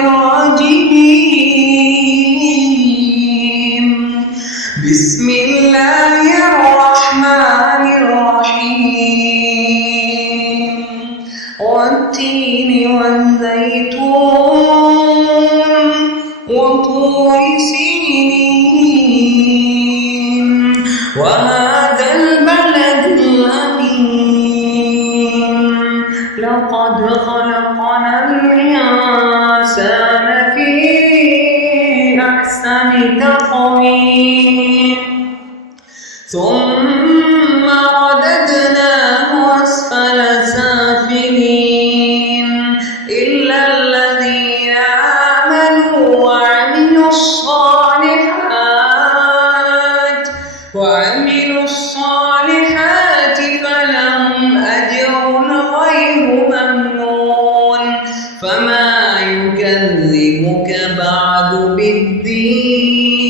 الرجيم. بسم الله الرحمن الرحيم. والتين والزيتون وطور سينين وهذا البلد الأمين. لقد خلقنا الإنسان في أحسن تقويم ثم رددناه أسفل سافلين إلا الذين آمنوا وعملوا الصالحات فلهم أجر غير ممنون. فما يكذبك بعد بالدين؟